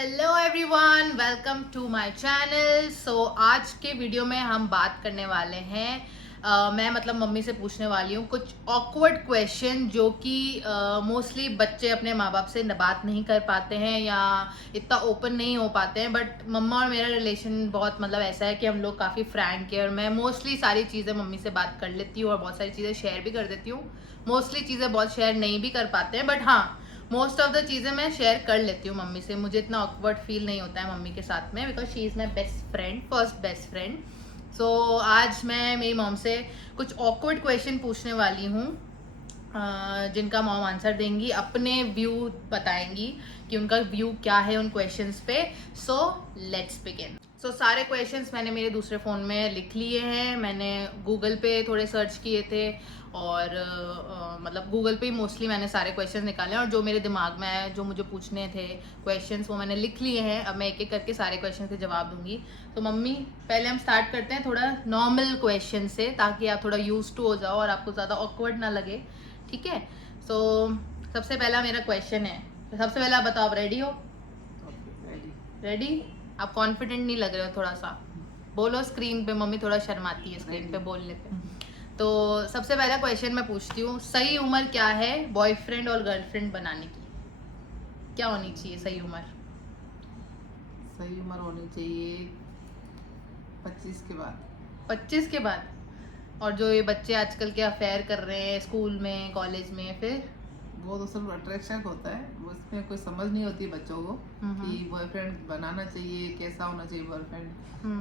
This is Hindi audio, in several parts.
Hello everyone, welcome to my channel. So आज के वीडियो में हम बात करने वाले हैं मैं मतलब मम्मी से पूछने वाली हूँ कुछ ऑकवर्ड क्वेश्चन जो कि मोस्टली बच्चे अपने माँ बाप से बात नहीं कर पाते हैं या इतना ओपन नहीं हो पाते हैं। बट मम्मा और मेरा रिलेशन बहुत मतलब ऐसा है कि हम लोग काफ़ी फ्रैंक है और मैं मोस्टली सारी चीज़ें मम्मी से बात कर लेती हूँ और बहुत सारी चीज़ें शेयर भी कर देती हूँ। मोस्टली चीज़ें बहुत शेयर नहीं भी कर पाते हैं, बट हाँ मोस्ट ऑफ द चीज़ें मैं शेयर कर लेती हूँ मम्मी से। मुझे इतना ऑकवर्ड फील नहीं होता है मम्मी के साथ में, because she is my best friend, first best friend. So आज मैं मेरी मॉम से कुछ ऑकवर्ड क्वेश्चन पूछने वाली हूँ जिनका मॉम आंसर देंगी, अपने व्यू बताएंगी कि उनका व्यू क्या है उन क्वेश्चंस पे। So let's begin. सो सारे क्वेश्चंस मैंने मेरे दूसरे फ़ोन में लिख लिए हैं। मैंने गूगल पे थोड़े सर्च किए थे और मतलब गूगल पे ही मोस्टली मैंने सारे क्वेश्चंस निकाले और जो मेरे दिमाग में आए, जो मुझे पूछने थे क्वेश्चंस, वो मैंने लिख लिए हैं। अब मैं एक एक करके सारे क्वेश्चन के जवाब दूंगी। तो मम्मी, पहले हम स्टार्ट करते हैं थोड़ा नॉर्मल क्वेश्चन से, ताकि आप थोड़ा यूज टू हो जाओ और आपको ज़्यादा ऑकवर्ड ना लगे, ठीक है? सो सबसे पहला मेरा क्वेश्चन है। सबसे पहले आप बताओ, आप रेडी हो? रेडी? आप कॉन्फिडेंट नहीं लग रहे हो, थोड़ा सा बोलो स्क्रीन पे। मम्मी थोड़ा शर्माती है स्क्रीन पे बोलने पे। तो सबसे पहला क्वेश्चन मैं पूछती हूँ, सही उम्र क्या है बॉयफ्रेंड और गर्लफ्रेंड बनाने की? क्या होनी चाहिए सही उम्र? सही उम्र होनी चाहिए 25 के बाद। 25 के बाद? और जो ये बच्चे आजकल के अफेयर कर रहे हैं स्कूल में, कॉलेज में, फिर वो तो सिर्फ अट्रैक्शन होता है, वो इसमें कोई समझ नहीं होती बच्चों को कि बॉयफ्रेंड बनाना चाहिए, कैसा होना चाहिए बॉयफ्रेंड,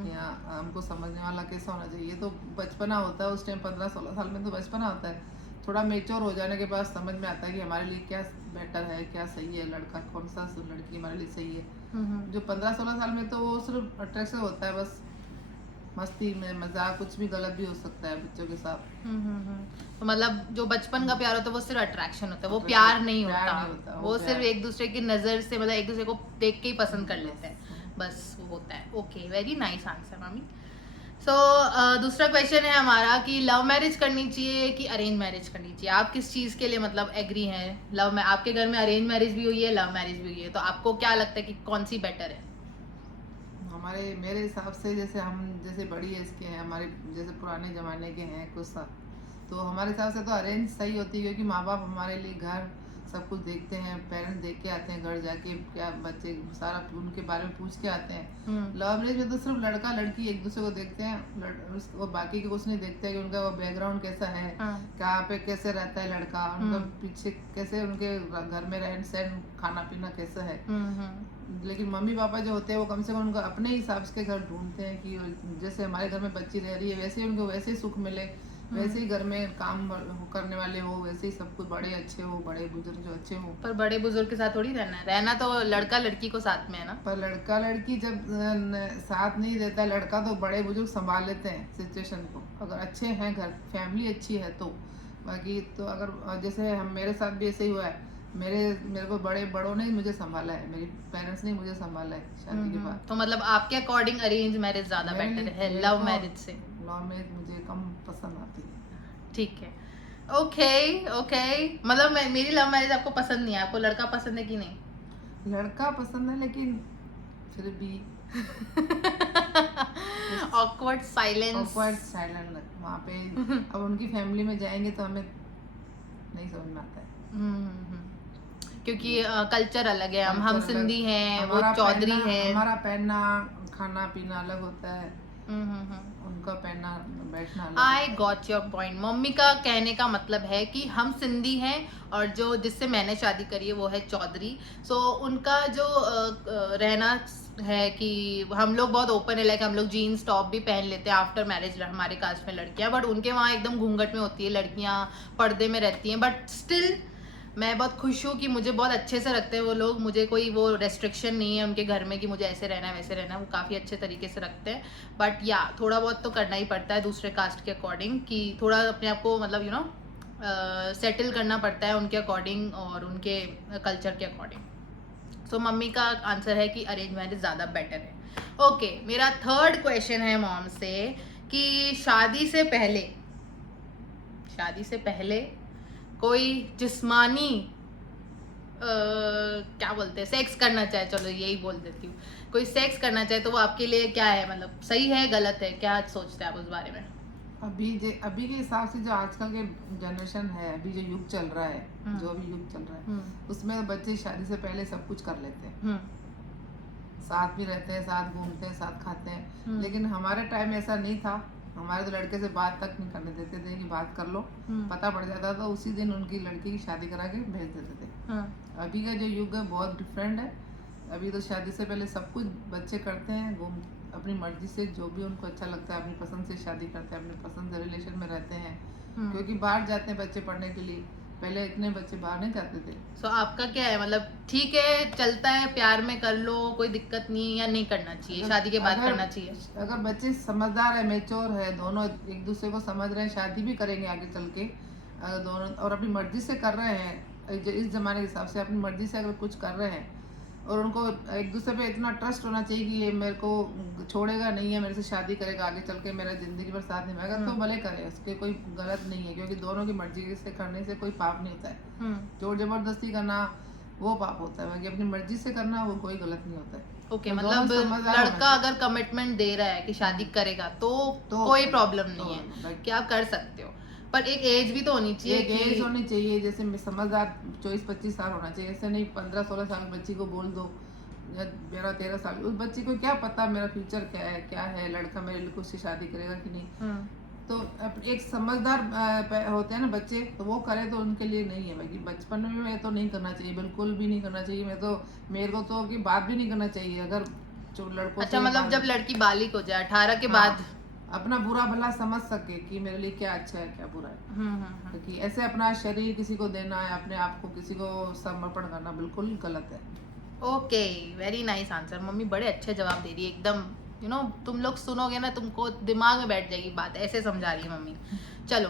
या हमको समझने वाला कैसा होना चाहिए। तो बचपना होता है उस टाइम, 15-16 साल में तो बचपना होता है। थोड़ा मेच्योर हो जाने के बाद समझ में आता है कि हमारे लिए क्या बेटर है, क्या सही है, लड़का कौन सा, लड़की हमारे लिए सही है। जो 15-16 साल में तो वो सिर्फ अट्रैक्शन होता है, बस मस्ती में मजाक, कुछ भी गलत भी हो सकता है बच्चों के साथ। तो मतलब जो बचपन का प्यार होता है वो सिर्फ अट्रैक्शन होता है, वो प्यार नहीं होता। वो सिर्फ एक दूसरे की नजर से, मतलब एक दूसरे को देख के ही पसंद कर लेते हैं, बस वो होता है। ओके, वेरी नाइस आंसर मामी। सो दूसरा क्वेश्चन है हमारा कि लव मैरिज करनी चाहिए कि अरेंज मैरिज करनी चाहिए? आप किस चीज़ के लिए मतलब एग्री हैं? लव में आपके घर में अरेंज मैरिज भी हुई है, लव मैरिज भी हुई है, तो आपको क्या लगता है कि कौन सी बेटर है? मेरे हिसाब से, जैसे हम जैसे बड़ी एज के हैं, हमारे जैसे पुराने ज़माने के हैं कुछ साल, तो हमारे हिसाब से तो अरेंज सही होती है, क्योंकि माँ बाप हमारे लिए घर सब कुछ देखते हैं, पेरेंट्स देख के आते हैं, घर जाके क्या बच्चे सारा उनके बारे में पूछ के आते हैं। लव मैरिज में तो सिर्फ लड़का लड़की एक दूसरे को देखते हैं, वो बाकी के कुछ नहीं देखते हैं कि उनका वो बैकग्राउंड कैसा है, कहाँ पे कैसे रहता है लड़का, उनका पीछे कैसे, उनके घर में रहन सहन, खाना पीना कैसा है। लेकिन मम्मी पापा जो होते हैं वो कम से कम उनका अपने हिसाब से घर ढूंढते हैं कि जैसे हमारे घर में बच्ची रह रही है वैसे ही उनको वैसे ही सुख मिले, वैसे ही घर में काम करने वाले हो, वैसे ही सब कुछ बड़े अच्छे हो, बड़े बुजुर्ग जो अच्छे हो। पर बड़े बुजुर्ग के साथ थोड़ी रहना है, रहना तो लड़का लड़की को साथ में है ना। पर लड़का लड़की जब साथ नहीं देता, लड़का तो बड़े बुजुर्ग संभाल लेते हैं सिचुएशन को, अगर अच्छे हैं, घर फैमिली अच्छी है तो। बाकी तो अगर जैसे हम, मेरे साथ भी ऐसे ही हुआ है, मेरे को बड़ों ने ही मुझे संभाला है, मेरे पेरेंट्स ने मुझे संभाला है शादी के बाद। तो मतलब आपके अकॉर्डिंग अरेंज मैरिज ज्यादा बेटर है लव मैरिज से? लव मैरिज मुझे कम पसंद आती है। ठीक है, ओके ओके। मतलब मेरी लव मैरिज आपको पसंद नहीं है? आपको लड़का पसंद है कि नहीं? लड़का पसंद है, लेकिन फिर भी ऑकवर्ड साइलेंस वहाँ पे। अब उनकी फैमिली में जाएंगे तो हमें नहीं समझ में आता है, क्योंकि कल्चर अलग है। हम सिंधी हैं, वो चौधरी हैं। हमारा पहनना खाना पीना अलग होता है, उनका पहनना बैठना अलग। I got your point. Mummy का कहने का मतलब है कि हम सिंधी हैं और जो जिससे मैंने शादी करी है वो है चौधरी। सो उनका जो रहना है कि हम लोग बहुत ओपन है, लाइक हम लोग जीन्स टॉप भी पहन लेते हैं आफ्टर मैरिज, हमारे कास्ट में लड़कियां। बट उनके वहाँ एकदम घूंघट में होती है लड़कियां, पर्दे में रहती हैं। बट स्टिल मैं बहुत खुश हूँ कि मुझे बहुत अच्छे से रखते हैं वो लोग। मुझे कोई वो रेस्ट्रिक्शन नहीं है उनके घर में कि मुझे ऐसे रहना है वैसे रहना है, वो काफ़ी अच्छे तरीके से रखते हैं। बट या थोड़ा बहुत तो करना ही पड़ता है दूसरे कास्ट के अकॉर्डिंग, कि थोड़ा अपने आप को मतलब यू नो सेटल करना पड़ता है उनके अकॉर्डिंग और उनके कल्चर के अकॉर्डिंग। सो मम्मी का आंसर है कि अरेंज मैरिज ज़्यादा बेटर है। ओके, मेरा थर्ड क्वेश्चन है मॉम से कि शादी से पहले कोई जिस्मानी क्या बोलते हैं, सेक्स करना चाहे, चलो यही बोल देती हूँ, कोई सेक्स करना चाहे तो वो आपके लिए क्या है, मतलब सही है गलत है, क्या सोचते हैं आप उस बारे में? अभी के हिसाब से जो आजकल के जनरेशन है, अभी जो युग चल रहा है, जो भी युग चल रहा है, उसमें तो बच्चे शादी से पहले सब कुछ कर लेते हैं, साथ भी रहते हैं, साथ घूमते हैं, साथ खाते हैं। लेकिन हमारे टाइम ऐसा नहीं था। हमारे तो लड़के से बात तक नहीं करने देते थे कि बात कर लो, पता पड़ जाता था उसी दिन उनकी लड़की की शादी करा के भेज देते थे। अभी का जो युग है बहुत डिफरेंट है। अभी तो शादी से पहले सब कुछ बच्चे करते हैं, घूम अपनी मर्जी से, जो भी उनको अच्छा लगता है अपनी पसंद से शादी करते हैं, अपनी पसंद से रिलेशन में रहते हैं। क्योंकि बाहर जाते हैं बच्चे पढ़ने के लिए, पहले इतने बच्चे बाहर नहीं जाते थे। सो आपका क्या है, मतलब ठीक है चलता है, प्यार में कर लो, कोई दिक्कत नहीं, या नहीं करना चाहिए, शादी के बाद करना चाहिए? अगर बच्चे समझदार है, मेच्योर है, दोनों एक दूसरे को समझ रहे हैं, शादी भी करेंगे आगे चल के, अगर दोनों और अपनी मर्जी से कर रहे हैं, इस जमाने के हिसाब से अपनी मर्जी से अगर कुछ कर रहे हैं, और उनको एक दूसरे पे इतना ट्रस्ट होना चाहिए कि ये मेरे को छोड़ेगा नहीं है, मेरे से शादी करेगा, आगे चल के मेरा जिंदगी भर साथ निभाएगा, तो भले करे, उसके कोई गलत नहीं है। क्योंकि दोनों की मर्जी से करने से कोई पाप नहीं होता है। जोर जबरदस्ती करना वो पाप होता है, बाकी अपनी मर्जी से करना वो कोई गलत नहीं होता है। ओके, मतलब लड़का अगर कमिटमेंट दे रहा है कि शादी करेगा तो कोई प्रॉब्लम नहीं है कि आप कर सकते हो, पर एक एज भी तो होनी चाहिए, एक एज होनी चाहिए, जैसे समझदार 24-25 साल होना चाहिए। ऐसे नहीं 15-16 साल की बच्ची को बोल दो, या 12-13 साल, उस बच्ची को क्या पता मेरा फ्यूचर क्या है, लड़का मेरे लिए कुछ शादी करेगा कि नहीं। तो एक समझदार होते हैं ना बच्चे, तो वो करे तो उनके लिए नहीं है। बाकी बचपन में तो नहीं करना चाहिए, बिल्कुल भी नहीं करना चाहिए। मेरे को तो की बात भी नहीं करना चाहिए अगर जो लड़कों। अच्छा, मतलब जब लड़की बालिग हो जाए 18 के बाद अपना बुरा भला समझ सके कि मेरे लिए क्या अच्छा है क्या बुरा है। क्योंकि ऐसे अपना शरीर किसी को देना है, अपने आप को किसी को समर्पण करना बिल्कुल गलत है। Okay, very nice answer mummy, बड़े अच्छे जवाब दे रही है एकदम। तुम लोग सुनोगे ना, तुमको दिमाग में बैठ जाएगी बात, ऐसे समझा रही है मम्मी। चलो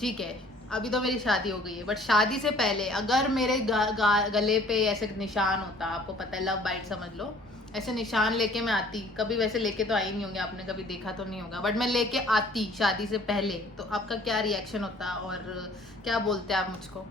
ठीक है, अभी तो मेरी शादी हो गई है, बट शादी से पहले अगर मेरे गले पे ऐसे निशान होता, आपको पता है लव बाइट समझ लो, ऐसे निशान लेके मैं आती, कभी वैसे लेके तो आई नहीं होंगे, आपने कभी देखा तो नहीं होगा, बट मैं लेके आती शादी से पहले, तो आपका क्या रिएक्शन होता और क्या बोलते आप मुझको?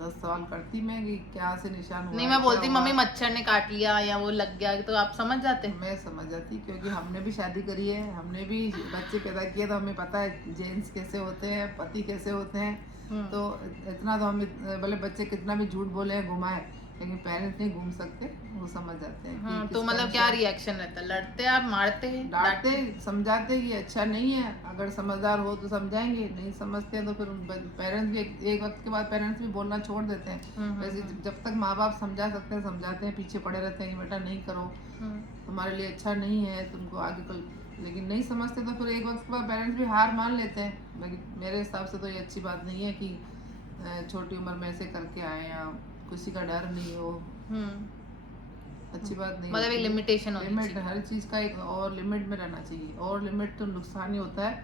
10 सवाल करती मैं कि क्या से निशान हुआ। नहीं, मैं बोलती मम्मी मच्छर ने काट लिया या वो लग गया, तो आप समझ जाते? मैं समझ जाती, क्योंकि हमने भी शादी करी है, हमने भी बच्चे पैदा किए, तो हमें पता है जेंट्स कैसे होते हैं, पति कैसे होते हैं। तो इतना तो हमें भले बच्चे कितना भी झूठ बोले घुमाए, लेकिन पेरेंट्स नहीं घूम सकते, वो समझ जाते हैं। तो मतलब क्या रिएक्शन रहता है, लड़ते आप, मारते हैं, डांटते, समझाते ये अच्छा नहीं है। अगर समझदार हो तो समझाएंगे, नहीं समझते हैं तो फिर पेरेंट्स भी एक वक्त के बाद पेरेंट्स भी बोलना छोड़ देते हैं। वैसे जब तक माँ बाप समझा सकते हैं समझाते हैं, पीछे पड़े रहते हैं कि बेटा नहीं करो, तुम्हारे लिए अच्छा नहीं है, तुमको आगे कल, लेकिन नहीं समझते तो फिर एक वक्त के बाद पेरेंट्स भी हार मान लेते हैं। लेकिन मेरे हिसाब से तो ये अच्छी बात नहीं है कि छोटी उम्र में ऐसे करके आए, या किसी का डर नहीं हो, अच्छी बात नहीं। मतलब एक लिमिटेशन होनी चाहिए, लिमिट, हर चीज का एक और लिमिट में रहना चाहिए। और लिमिट तो नुकसान ही होता है,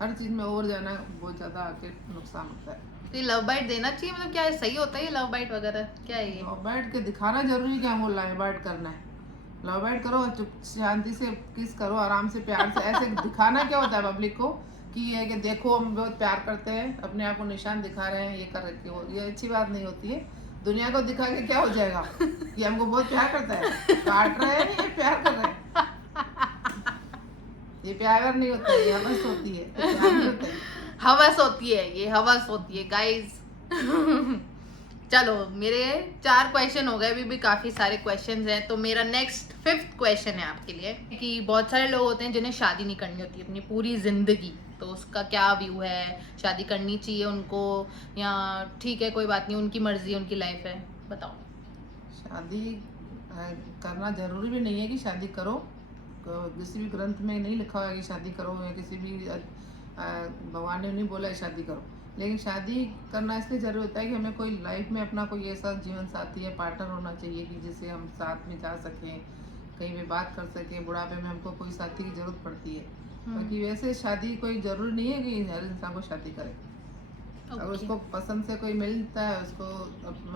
हर चीज में ओवर जाना बहुत ज्यादा आके नुकसान होता है। तो ये लव बाइट देना चाहिए, मतलब क्या है, सही होता है ये लव बाइट वगैरह, क्या है ये? लव बाइट के दिखाना जरूरी क्या, वो लव बाइट करना है? लव बाइट करो, चुप शांति से किस करो, आराम से प्यार से, ऐसे दिखाना क्या होता है पब्लिक को कि ये कि देखो हम बहुत प्यार करते हैं, अपने आप को निशान दिखा रहे हैं, ये कर रखे हो, ये अच्छी बात नहीं होती है। दुनिया को दिखा के क्या हो जाएगा कि हमको बहुत प्यार करता है, काट रहे हैं ये प्यार कर रहे हैं, ये प्यार नहीं होता है, ये हवस होती है, प्यार नहीं होता है। हवस होती है, ये हवस होती है गाइस। चलो मेरे 4 क्वेश्चन हो गए, अभी भी काफी सारे क्वेश्चंस हैं, तो मेरा नेक्स्ट 5th क्वेश्चन है आपके लिए कि बहुत सारे लोग होते हैं जिन्हें शादी नहीं करनी होती अपनी पूरी जिंदगी, तो उसका क्या व्यू है, शादी करनी चाहिए उनको या ठीक है कोई बात नहीं, उनकी मर्जी, उनकी लाइफ है, बताओ। शादी करना जरूरी भी नहीं है कि शादी करो, किसी भी ग्रंथ में नहीं लिखा हुआ है कि शादी करो, या किसी भी भगवान ने नहीं बोला है शादी करो। लेकिन शादी करना इसलिए जरूरी होता है कि हमें कोई लाइफ में अपना कोई ऐसा जीवन साथी या पार्टनर होना चाहिए कि जिससे हम साथ में जा सकें, कहीं भी बात कर सकें, बुढ़ापे में हमको कोई साथी की जरूरत पड़ती है। बाकी वैसे शादी कोई जरूरी नहीं है कि हर इंसान को शादी करे। अगर उसको पसंद से कोई मिलता है, उसको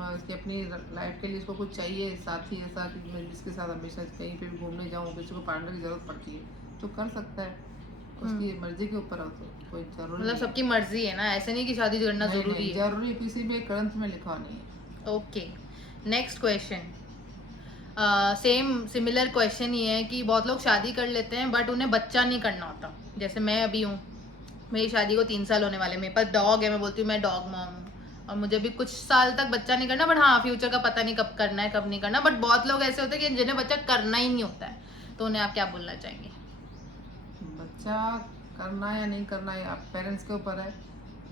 उसकी अपनी लाइफ के लिए उसको कुछ चाहिए साथी ऐसा कि मैं जिसके साथ हमेशा कहीं पे भी घूमने जाऊँ, किसी को पार्टनर की जरूरत पड़ती है तो कर सकता है, उसकी मर्जी के ऊपर हो, तो कोई जरूरी मतलब सबकी मर्जी है ना, ऐसे नहीं कि शादी करना जरूरी है, जरूरी किसी भी ग्रंथ में लिखा नहीं है। Okay next question, same similar question ये है कि बहुत लोग शादी कर लेते हैं बट उन्हें बच्चा नहीं करना होता। जैसे मैं अभी हूँ, मेरी शादी को 3 साल होने वाले, मेरे पास डॉग है, मैं बोलती हूँ मैं डॉग मॉम हूँ और मुझे भी कुछ साल तक बच्चा नहीं करना, बट हाँ फ्यूचर का पता नहीं कब करना है कब नहीं करना। बट बहुत लोग ऐसे होते हैं कि जिन्हें बच्चा करना ही नहीं होता है, तो उन्हें आप क्या बोलना चाहेंगे? बच्चा करना या नहीं करना है आप पेरेंट्स के ऊपर है,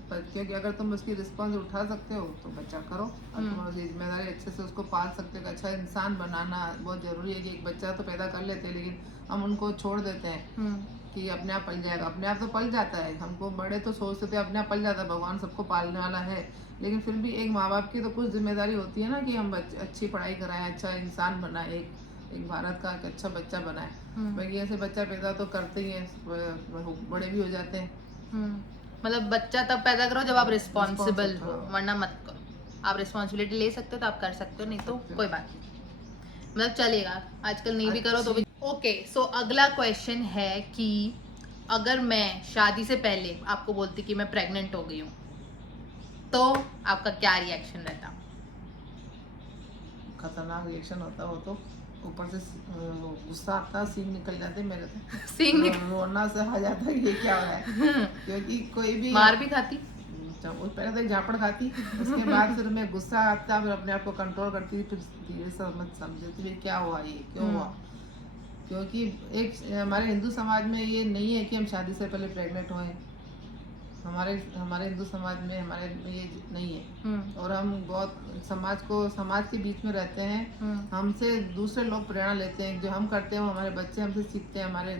पर क्योंकि अगर तुम उसकी रिस्पॉन्स उठा सकते हो तो बच्चा करो, और तुम उसकी जिम्मेदारी अच्छे से उसको पाल सकते हो। अच्छा इंसान बनाना बहुत ज़रूरी है कि एक बच्चा तो पैदा कर लेते हैं लेकिन हम उनको छोड़ देते हैं कि अपने आप पल जाएगा। अपने आप तो पल जाता है, हमको बड़े तो सोचते थे अपने आप पल जाता है, भगवान सबको पालने वाला है, लेकिन फिर भी एक माँ बाप की तो कुछ जिम्मेदारी होती है ना कि हम अच्छी पढ़ाई कराएं, अच्छा इंसान बनाए, एक भारत का एक अच्छा बच्चा बनाए। बाकी ऐसे बच्चा पैदा तो करते ही हैं, बड़े भी हो जाते हैं। मतलब बच्चा तब पैदा करो जब आप रिस्पॉन्सिबल हो, हाँ। वरना मत करो। आप रिस्पॉन्सिबिलिटी ले सकते हो तो आप कर सकते हो, नहीं तो कोई बात नहीं, मतलब चलेगा। आजकल नहीं भी करो तो भी ओके। सो अगला क्वेश्चन है कि अगर मैं शादी से पहले आपको बोलती कि मैं प्रेग्नेंट हो गई हूँ, तो आपका क्या रिएक्शन रहता? खतरनाक रिएक्शन होता वो तो, ऊपर से गुस्सा आता, सीन निकल जाते मेरे तो, सीन रोना से आ जाता ये क्या हो रहा है। क्योंकि कोई भी मार भी खाती, पहले तो झापड़ खाती, उसके बाद फिर मैं गुस्सा आता, फिर अपने आप को कंट्रोल करती, फिर धीरे से समझती भी क्या हुआ, ये क्यों हुआ। क्योंकि एक हमारे हिंदू समाज में ये नहीं है कि हम शादी से पहले प्रेग्नेंट हों, हमारे हमारे हिंदू समाज में हमारे में ये नहीं है। और हम बहुत समाज के बीच में रहते हैं, हमसे दूसरे लोग प्रेरणा लेते हैं, जो हम करते हैं वो हमारे बच्चे हमसे सीखते हैं, हमारे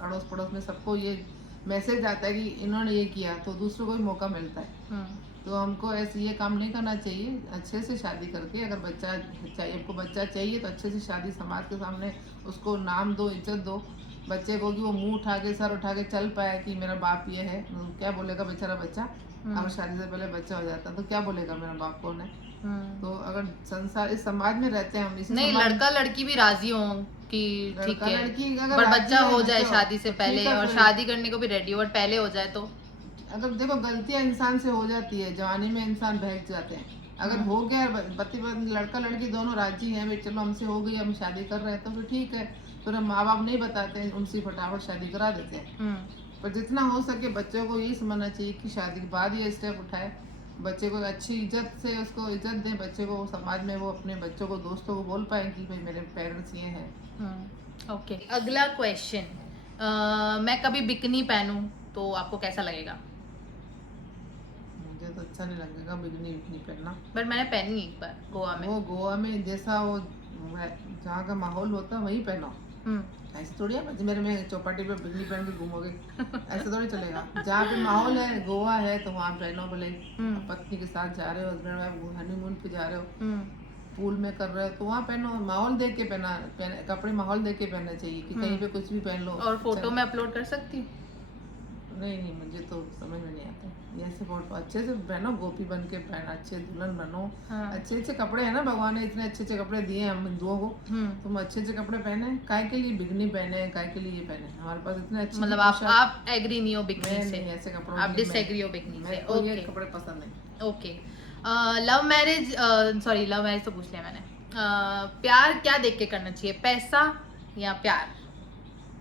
अड़ोस पड़ोस में सबको ये मैसेज आता है कि इन्होंने ये किया तो दूसरों को भी मौका मिलता है। तो हमको ऐसे ये काम नहीं करना चाहिए, अच्छे से शादी करके, अगर बच्चा चाहिए, आपको बच्चा चाहिए तो अच्छे से शादी, समाज के सामने उसको नाम दो, इज्जत दो बच्चे को, कि वो मुंह उठा के सर उठा के चल पाए कि मेरा बाप ये है। क्या बोलेगा बेचारा बच्चा, अगर शादी से पहले बच्चा हो जाता तो क्या बोलेगा मेरा बाप कौन है। तो अगर संसार इस समाज में रहते हैं हम, इसी नहीं लड़का लड़की भी राजी हो कि ठीक है, लड़की अगर पर बच्चा हो जाए तो शादी से पहले, और शादी करने को भी रेडी हो, और पहले हो जाए तो अगर देखो गलतियां इंसान से हो जाती है, जवानी में इंसान बहक जाते हैं। अगर हो गया पति लड़का लड़की दोनों राजी हैं, भाई चलो हमसे हो गई, हम शादी कर रहे हैं, तो फिर ठीक है, फिर हम माँ बाप नहीं बताते हैं, उनसे फटाफट शादी करा देते हैं। पर जितना हो सके बच्चों को यही समझना चाहिए कि शादी के बाद ये स्टेप उठाए, बच्चे को अच्छी इज्जत से उसको इज्जत दें, बच्चे को समाज में वो अपने बच्चों को दोस्तों को बोल पाए कि भाई मेरे पेरेंट्स ये हैं। ओके अगला क्वेश्चन, मैं कभी बिकनी पहनूं तो आपको कैसा लगेगा? मुझे तो अच्छा नहीं लगेगा बिकनी बिकनी पहनना, बट मैंने पहनी एक बार गोवा में। वो गोवा में जैसा वो जहाँ का माहौल होता है वही पहनो, ऐसे थोड़ी है मेरे में चौपाटी पे बिकनी पहन के घूमोगे, ऐसे थोड़ी चलेगा। जहाँ पे माहौल है, गोवा है तो वहाँ पहनो, भले पत्नी के साथ जा रहे हो, हस्बैंड वाइफ हनीमून पे जा रहे हो, पूल में कर रहे हो तो वहाँ पहनो, माहौल देख के कपड़े माहौल देख के पहनना चाहिए, कि कहीं पे कुछ भी पहन लो। और फोटो में अपलोड कर सकती हूँ? नहीं मुझे तो समझ में नहीं आता, ऐसे फोटो अच्छे से पहनो, गोपी बन के पहना, अच्छे दुल्हन बनो। अच्छे अच्छे कपड़े हैं ना, भगवान ने इतने अच्छे अच्छे कपड़े दिए हैं हम हिंदुओं को, तुम अच्छे अच्छे कपड़े पहने, काय के लिए बिगनी पहने, काय के लिए ये पहने, हमारे पास इतने अच्छे, मतलब आप एग्री नहीं हो बिकनी से? ऐसे कपड़ों आप डिसएग्री हो बिकनी से? ओके, कपड़े पसंद नहीं। Okay love marriage, sorry love marriage तो पूछ लिया मैंने। प्यार क्या देख के करना चाहिए, पैसा या प्यार?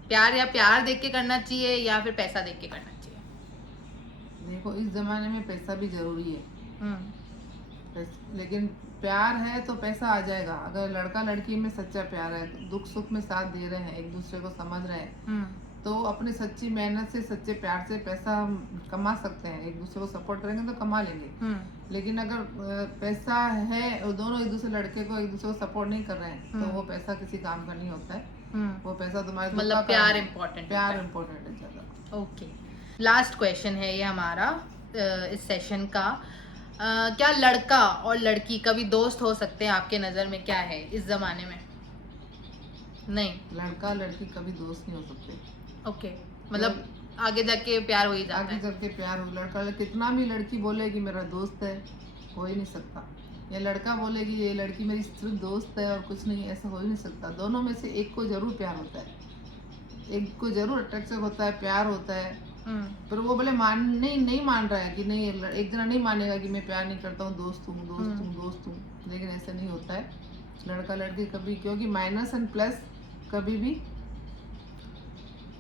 प्यार या प्यार देख के करना चाहिए या फिर पैसा देख के करना चाहिए? देखो इस जमाने में पैसा भी जरूरी है, लेकिन प्यार है तो पैसा आ जाएगा। अगर लड़का लड़की में सच्चा प्यार है, दुख सुख में साथ दे रहे हैं, एक दूसरे को समझ रहे हैं, तो अपनी सच्ची मेहनत से, सच्चे प्यार से पैसा कमा सकते हैं, एक दूसरे को सपोर्ट करेंगे तो कमा लेंगे। लेकिन अगर पैसा है और दोनों एक दूसरे लड़के को एक दूसरे को सपोर्ट नहीं कर रहे हैं, तो वो पैसा किसी काम का नहीं होता है। वो पैसा तुम्हारे मतलब प्यार इम्पोर्टेंट, प्यार इम्पोर्टेंट है ज्यादा। ओके लास्ट क्वेश्चन है ये हमारा इस सेशन का, क्या लड़का और लड़की कभी दोस्त हो सकते हैं आपके नज़र में? क्या है इस जमाने में? नहीं, लड़का लड़की कभी दोस्त नहीं हो सकते। ओके मतलब आगे जाके प्यार हो ही जाता है। आगे जाके प्यार हो, लड़का कितना भी लड़की बोले कि मेरा दोस्त है, हो ही नहीं सकता। या लड़का बोले कि ये लड़की मेरी सिर्फ दोस्त है और कुछ नहीं, ऐसा हो ही नहीं सकता। दोनों में से एक को जरूर प्यार होता है, एक को जरूर अट्रैक्शन होता है, प्यार होता है, पर वो बोले नहीं मान रहा है कि नहीं, एक जना नहीं मानेगा कि मैं प्यार नहीं करता हूँ, दोस्त हूँ। लेकिन ऐसा नहीं होता है, लड़का लड़की कभी, क्योंकि माइनस एंड प्लस कभी भी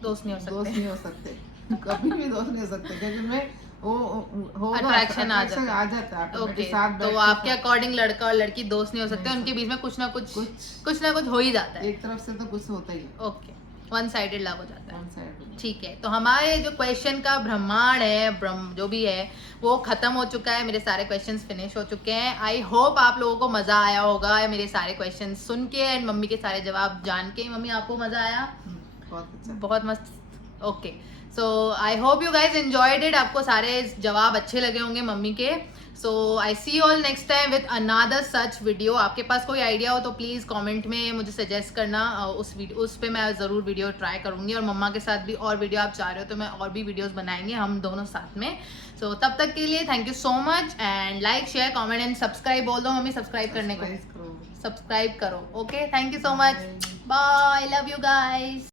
दोस्त नहीं हो सकते कभी भी दोस्त नहीं हो सकते, क्योंकि मैं वो अट्रैक्शन आ जाता है ओके। साथ तो आपके अकॉर्डिंग लड़का और लड़की दोस्त नहीं हो सकते, उनके बीच में कुछ ना कुछ हो ही जाता है, एक तरफ से तो कुछ होता ही है। ओके, वन साइडेड लव हो जाता है। ठीक है, तो हाँ। हमारे जो क्वेश्चन का ब्रह्मांड है, जो भी है वो खत्म हो चुका है, मेरे सारे क्वेश्चंस फिनिश हो चुके हैं। आई होप आप लोगों को मजा आया होगा मेरे सारे क्वेश्चंस सुन के एंड मम्मी के सारे जवाब जान के। मम्मी आपको मजा आया? बहुत अच्छा, बहुत मस्त। Okay, so I hope you guys enjoyed it, आपको सारे जवाब अच्छे लगे होंगे मम्मी के। So I see all next time with another such video. आपके पास कोई आइडिया हो तो प्लीज़ कमेंट में मुझे सजेस्ट करना, उस पे मैं ज़रूर वीडियो ट्राई करूँगी, और मम्मा के साथ भी और वीडियो आप चाह रहे हो तो मैं और भी वीडियोस बनाएंगे हम दोनों साथ में। सो तब तक के लिए thank you so much, and like share comment and subscribe बोल दो मम्मी, सब्सक्राइब करने को, सब्सक्राइब करो। Okay, thank you so much, bye, love you guys.